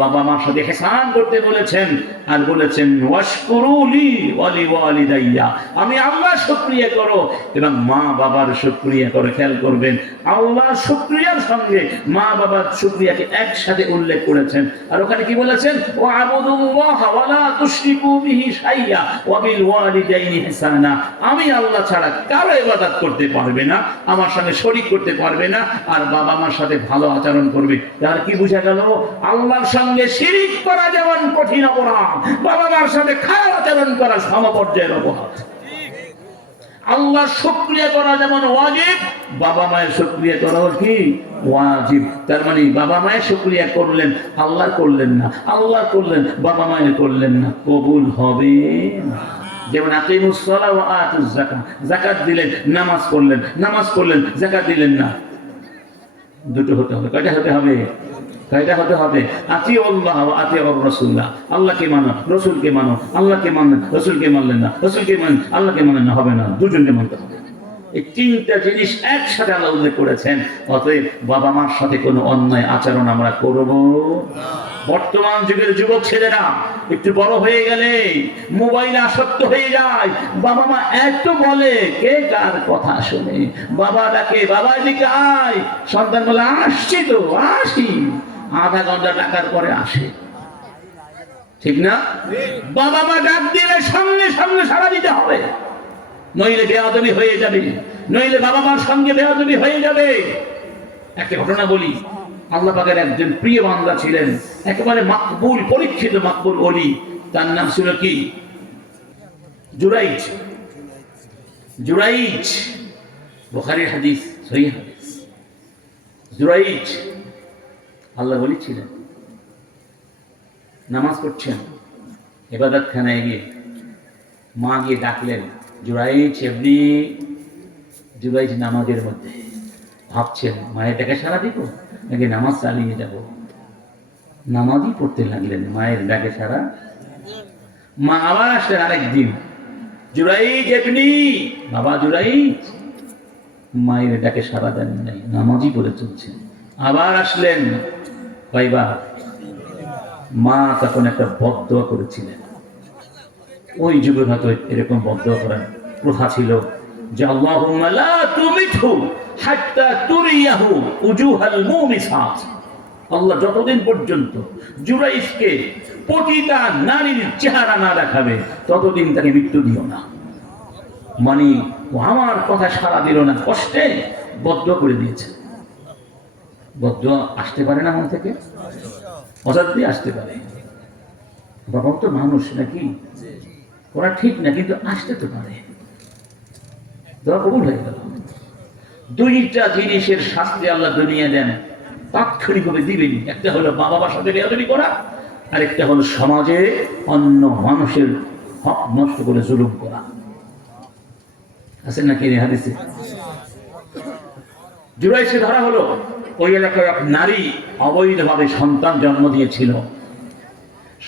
বাবা মার সাথে ইহসান করতে বলেছেন আর বলেছেন ওয়াশকুরুলি ওয়ালি ওয়ালিদাইয়া, আমি আল্লাহর শুকরিয়া করো এবং মা বাবার শুকরিয়া করো। খেয়াল করবেন, আল্লাহর শুকরিয়ার সঙ্গে মা বাবার শুকরিয়াকে একসাথে উল্লেখ করেছেন। আর ওখানে কি বলেছেন? ওয়া'বুদুল্লাহ ওয়া লা তুশরিকু বিহি শাইয়্যা ওয়া বিল ওয়ালিদাইনি ইহসানা, আমি আল্লাহ ছাড়া কারো ইবাদত করতে পারবে না, আমার সঙ্গে শরীক করতে পারবে না, আর বাবা মার সাথে ভালো আচরণ করবে। আর কি বোঝা গেল? আল্লাহর সঙ্গে শিরিক করা যেমন কঠিন অপরাধ, বাবা মার সাথে খারাপ আচরণ করা সমপর্যায়ের অপরাধ। আল্লাহর শুকরিয়া করা যেমন ওয়াজিব, বাবা মায়ের শুকরিয়া করা কি ওয়াজিব। তার মানে বাবা মায়ের শুকরিয়া করলেন, আল্লাহ করলেন না, আল্লাহ করলেন, বাবা মায়ের করলেন না, কবুল হবে না। যেমন আকিমুস সালাহ ওয়া আতুজ যাকাত, যাকাত দিলেন, নামাজ পড়লেন, নামাজ পড়লেন, যাকাত দিলেন না। দুটো হতে হবে। কয়টা হতে হবে? কয়টা হতে হবে? আতিউল্লাহ ওয়া আতিউর রাসূলুল্লাহ, আল্লাহকে মানো, রাসূলকে মানো। আল্লাহকে মানলেন, রাসূলকে মানলেন না, রাসূলকে মানেন, আল্লাহকে মানেন না, হবে না। দুজনকে মানতে হবে। এই তিনটা জিনিস একসাথে আল্লাহ উল্লেখ করেছেন। অতএব বাবা মার সাথে কোনো অন্যায় আচরণ আমরা করব না। বর্তমান যুগের যুবক ছেলেরা একটু বড় হয়ে গেলে মোবাইলে আসক্ত হয়ে যায়। বাবা মা এত বলে, কে কার কথা শুনে? বাবা ডাকে, বাবা এদিকে আয়, সন্তান বলে আসছি তো, আসি। আধা ঘন্টা ডাকার পরে আসে, ঠিক না? বাবা মা ডাক দিলে সঙ্গে সঙ্গে সাড়া দিতে হবে, নইলে বেয়াদবি হয়ে যাবে, নইলে বাবা মার সঙ্গে বেয়াদবি হয়ে যাবে। একটা ঘটনা বলি। আল্লাহ পাকের একজন প্রিয় বান্দা ছিলেন, একেবারে মাকবুল, পরীক্ষিত মাকবুল ওলি। তার নাম ছিল কি? জুরাইজ। জুরাইজ, বুখারীর হাদিস, সহিহ হাদিস। জুরাইজ আল্লাহ ওলি ছিলেন। নামাজ পড়ছেন, ইবাদতখানায় গিয়ে মা গিয়ে ডাকলেন, জুরাইজ এমনি। জুরাইজ নামাজের মধ্যে ভাবছেন, মায়ের ডাকে সাড়া দিব নাকি নামাজ চালিয়ে যাব। নামাজই পড়তে লাগলেন, মায়ের ডাকে সাড়া। মা আবার আসলেন আরেকদিন, জুরাইজ এমনি, বাবা জুরাইজ। মায়ের ডাকে সাড়া দেন নাই, নামাজই পড়ে চলছেন। আবার আসলেন, কয়বার? মা তখন একটা বদদোয়া করেছিলেন। ওই যুগের হয়তো এরকম বদদোয়া করার প্রথা ছিল যে আল্লাহুম্মা লা তুমিতহু হাত্তা তুরিয়াহু উজুহাল মুমিসাত, আল্লাহ যতদিন পর্যন্ত জুরাইজকে পতিতা নারীর চেহারা না দেখাবে ততদিন তাকে মৃত্যু দিও না। মানে ও আমার কথা সাড়া দিল না, কষ্টে বদদোয়া করে দিয়েছে। বদদোয়া আসতে পারে না মন থেকে, অজান্তে আসতে পারে। বাবা তো মানুষ নাকি, ওরা ঠিক না, কিন্তু আসতে তো পারে। দোয়া কবুল হয়ে গেল। দুইটা জিনিসের শাস্তি আল্লাহ দুনিয়া দেন, তাৎক্ষণিকভাবে দিবেনি। একটা হলো মা বাবার সাথে বেয়াদবি করা, আর একটা হলো সমাজে অন্য মানুষের হক নষ্ট করে জুলুম করা। আছে নাকি হাদিসে? জুরাইজকে ধরা হলো। ওই এলাকার এক নারী অবৈধভাবে সন্তান জন্ম দিয়েছিল।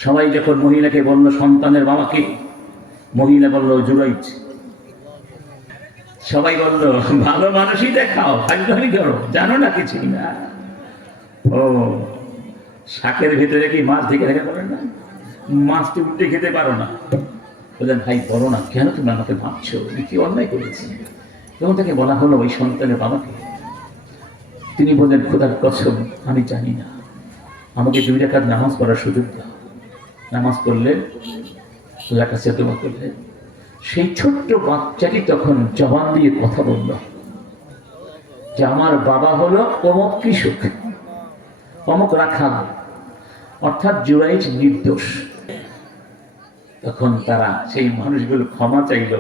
সবাই যখন মহিলাকে বলল সন্তানের বাবাকে, মহিলা বলল জুরাইজ। সবাই বলল ভালো মানুষই দেখাও, ভাগ্যহানি করো, জানো না কিছুই না। ও শাকের ভিতরে কি মাছ ঢেকে রেখে পারেন না? মাছটি উল্টে খেতে পারো না। বললেন ভাই বলো না, কেন তুমি আমাকে ভাবছো, কি অন্যায় করেছি? তখন তাকে বলা হলো ওই সন্তানের বাবাকে। তিনি বললেন খোদার কসম আমি জানি না, আমাকে 2 রাকাত নামাজ পড়ার সুযোগ দাও। নামাজ পড়লেন, আল্লাহর কাছে দোয়া করলেন। সেই ছোট্ট বাচ্চাটি তখন জবান দিয়ে কথা বলল যে আমার বাবা হলো অমুক কৃষক, অমুক রাখাল, অর্থাৎ জুরাইজ নির্দোষ। তখন তারা সেই মানুষগুলো ক্ষমা চাইল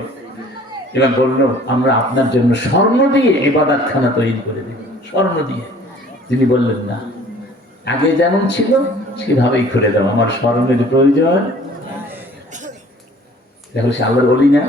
এবং বলল আমরা আপনার জন্য স্বর্ণ দিয়ে ইবাদতখানা তৈরি করে দেব, স্বর্ণ দিয়ে। তিনি বললেন না, আগে যেমন ছিল সেভাবেই খুলে দাও, আমার স্বর্ণের প্রয়োজন। দেখো সে আল্লাহর ওলি না,